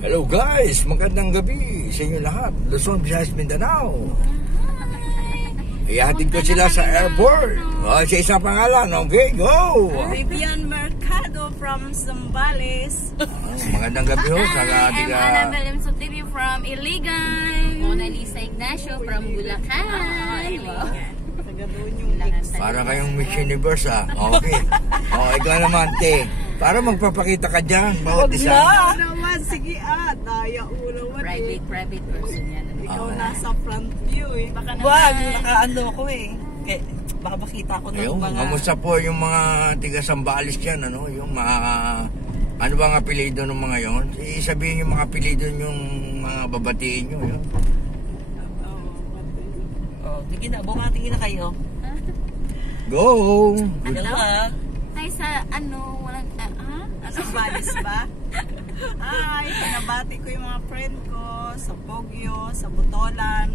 Hello guys, magandang gabi sa inyo lahat. Luzon, Visayas, Mindanao. Ihatid ko sila sa airport. Sa isang pangalan, okay, go! Vivian Mercado from Zambales. Magandang gabi ho. I'm Annabelle M. Sotirio from Iligan. Mona Lisa Ignacio from Bulacan. Para kayong Miss Universe Okay. Ikaw naman, te. Para magpapakita ka dyan, bawat isa. Naman, sige daya ulo mo. Private person yan. Ikaw nasa front view Baka wag, nakaano ko baka makita ko ng mga... Kamusta po yung mga tiga Sambales dyan, yung mga... Ano bang apelido ng mga yon? Sabihin yung mga apelido yung mga babatiin nyo, yun. Sige na, bumatingin na kayo. Go! Dalawa. Ay, sa walang... Zambales ba? Hi, pinabati ko yung mga friend ko sa Poggio, sa Butolan.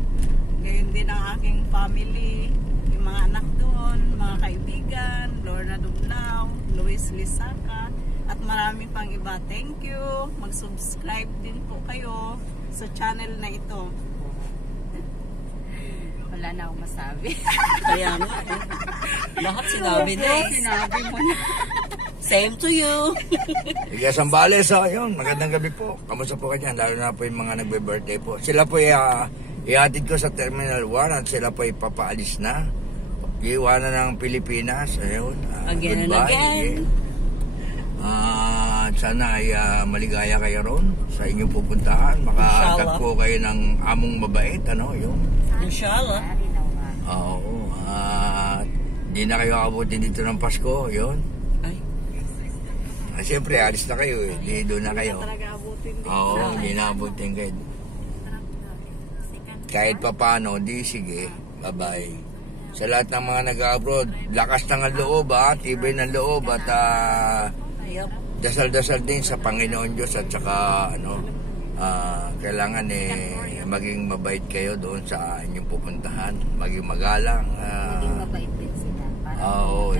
Gayon din ang aking family, yung mga anak doon, mga kaibigan, Lorna Dublao, Luis Lisaka, at marami pang iba. Thank you. Mag-subscribe din po kayo sa channel na ito. Wala na akong masabi. Kaya nga lahat sinabi na Sinabi mo na. Same to you. Tiga Sambales, yun. Magandang gabi po. Kamusta po kayo? Lalo na po yung mga nagbe-birthday po. Sila po ihatid ko sa Terminal 1 at sila po ipapaalis na. Iiwanan ng Pilipinas. Ayun. Again goodbye. and again. Sana ay maligaya kayo ron sa inyong pupuntahan. Makaagad po kayo ng among mabait. Yung Inshallah. Oo. Hindi na kayo abutin dito ng Pasko. Yun. Siyempre, alis na kayo Hindi doon na kayo. Hindi na abutin kayo. Kahit pa paano, sige. Bye-bye. Sa lahat ng mga nag-abroad, lakas ng loob, tibay ng loob, at dasal-dasal din sa Panginoon Diyos, at saka, kailangan maging mabait kayo doon sa inyong pupuntahan. Maging magalang. Maging mabait din sila.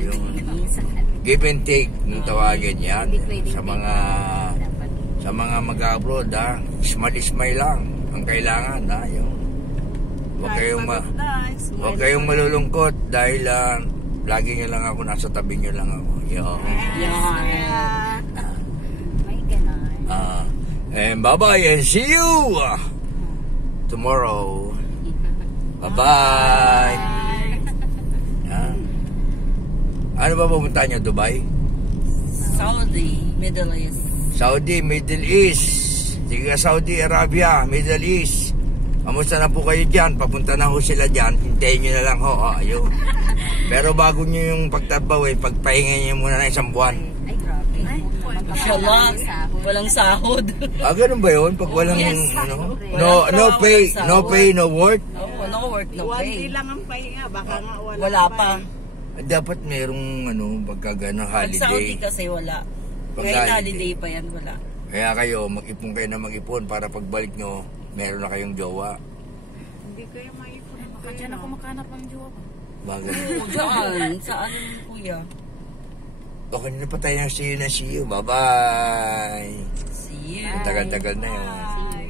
Yung give and take yung tawagin yan sa mga mag-abroad smile lang ang kailangan yung huwag kayong malulungkot dahil lagi nyo lang ako nasa tabi nyo lang ako and bye bye and see you tomorrow. Bye bye. Ano ba pupunta nyo? Dubai? Saudi, Middle East. Saudi, Middle East. Sige, Saudi Arabia, Middle East. Kamusta na po kayo dyan? Papunta na ho sila dyan. Hintayin nyo na lang ho. Ayun. Pero bago nyo yung pagtabaw, pagpahinga nyo muna na isang buwan. Ay, grabe. Inshallah, walang sahod. Ganun ba yun? Pag walang, no pay, no work? No work, no pay. 1 day lang ang pahinga. Baka nga wala pa. Dapat merong pagka gano'ng holiday. Pag Saudi kasi wala. Ngayon holiday pa yan, wala. Kaya kayo, mag-ipon kayo na mag-ipon para pagbalik nyo, meron na kayong jowa. Hindi kayo maipon. Diyan ako makanap ng jowa ko. Bagay. Saan? Saan, kuya? Okay na pa tayo ng see you. Bye-bye. See you. Tagal-tagal na yun. Bye.